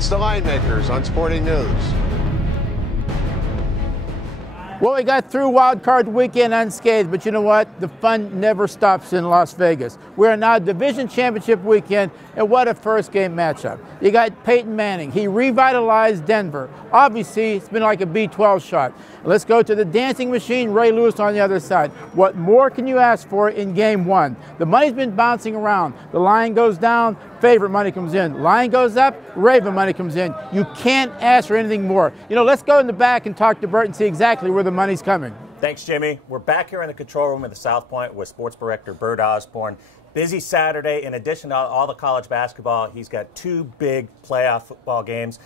It's the Linemakers on Sporting News. Well, we got through Wild Card Weekend unscathed, but you know what? The fun never stops in Las Vegas. We're now Division Championship weekend, and what a first game matchup. You got Peyton Manning. He revitalized Denver. Obviously, it's been like a B12 shot. Let's go to the dancing machine, Ray Lewis on the other side. What more can you ask for in game one? The money's been bouncing around. The line goes down, favorite money comes in. Line goes up, Raven money comes in. You can't ask for anything more. You know, let's go in the back and talk to Bert and see exactly where the money's coming. Thanks, Jimmy. We're back here in the control room at the South Point with sports director Bert Osborne. Busy Saturday. In addition to all the college basketball, he's got two big playoff football games.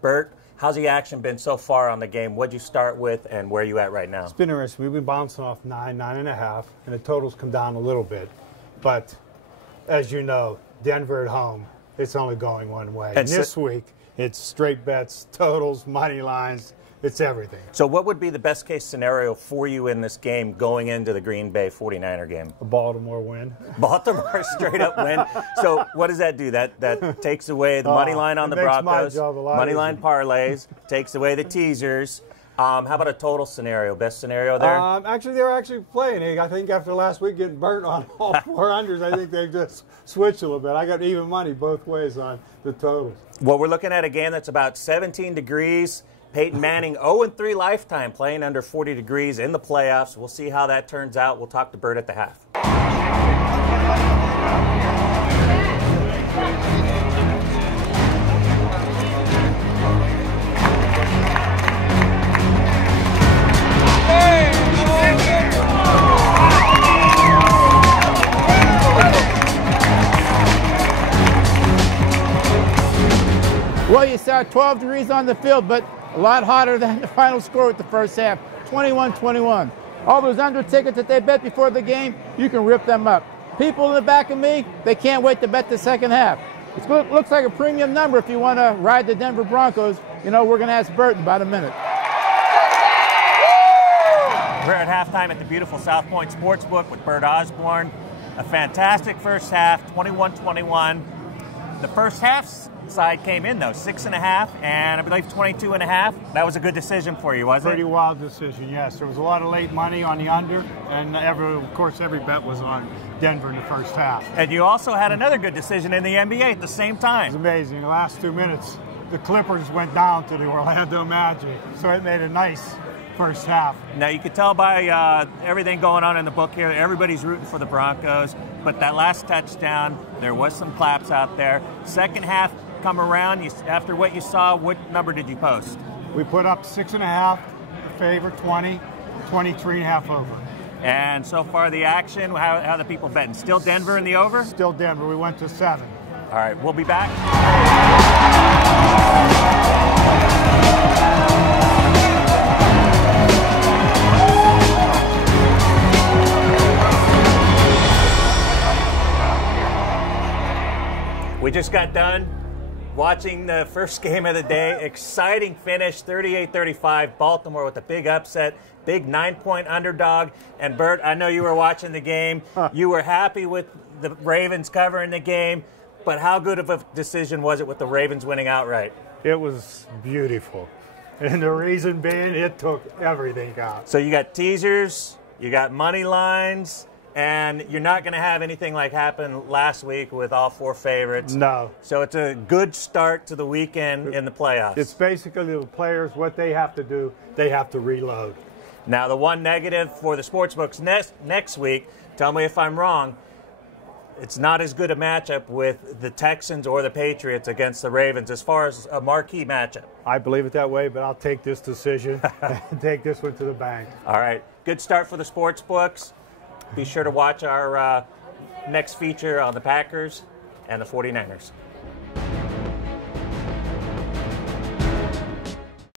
Bert, how's the action been so far on the game? What'd you start with, and where are you at right now? It's been interesting. We've been bouncing off 9.5, and the totals come down a little bit. But as you know, Denver at home, it's only going one way. And this week, it's straight bets, totals, money lines. It's everything. So what would be the best case scenario for you in this game going into the Green Bay 49er game? A Baltimore win. Baltimore straight up win. So what does that do? That takes away the money line on the Broncos, money line parlays, takes away the teasers. How about a total scenario? Best scenario there? Actually, they're actually playing. I think after last week getting burnt on all 4 unders, I think they've just switched a little bit. I got even money both ways on the totals. Well, we're looking at a game that's about 17 degrees. Peyton Manning 0-3 lifetime playing under 40 degrees in the playoffs. We'll see how that turns out. We'll talk to Bert at the half. Well, you saw 12 degrees on the field, but a lot hotter than the final score with the first half, 21-21. All those under tickets that they bet before the game, you can rip them up. People in the back of me, they can't wait to bet the second half. It looks like a premium number if you want to ride the Denver Broncos. You know, we're going to ask Bert in about a minute. We're at halftime at the beautiful South Point Sportsbook with Bert Osborne. A fantastic first half, 21-21. The first half side came in, though, 6.5 and I believe 22.5. That was a good decision for you, wasn't it? Pretty wild decision, yes. There was a lot of late money on the under, and of course every bet was on Denver in the first half. And you also had another good decision in the NBA at the same time. It was amazing. The last 2 minutes, the Clippers went down to the Orlando Magic, so it made a nice first half. Now, you could tell by everything going on in the book here, everybody's rooting for the Broncos, but that last touchdown, there was some claps out there. Second half come around, after what you saw, what number did you post? We put up 6.5, the favorite 20, 23.5 over. And so far the action, how are the people betting? Still Denver in the over? Still Denver. We went to 7. All right, we'll be back. We just got done watching the first game of the day. Exciting finish, 38-35. Baltimore with a big upset, big 9-point underdog. And Bert, I know you were watching the game. You were happy with the Ravens covering the game, but how good of a decision was it with the Ravens winning outright? It was beautiful. And the reason being, it took everything out. So you got teasers, you got money lines, and you're not going to have anything like happened last week with all 4 favorites. No. So it's a good start to the weekend in the playoffs. It's basically the players, what they have to do, they have to reload. Now, the one negative for the sportsbooks next week, tell me if I'm wrong, it's not as good a matchup with the Texans or the Patriots against the Ravens as far as a marquee matchup. I believe it that way, but I'll take this decision and take this one to the bank. All right. Good start for the sportsbooks. Be sure to watch our next feature on the Packers and the 49ers.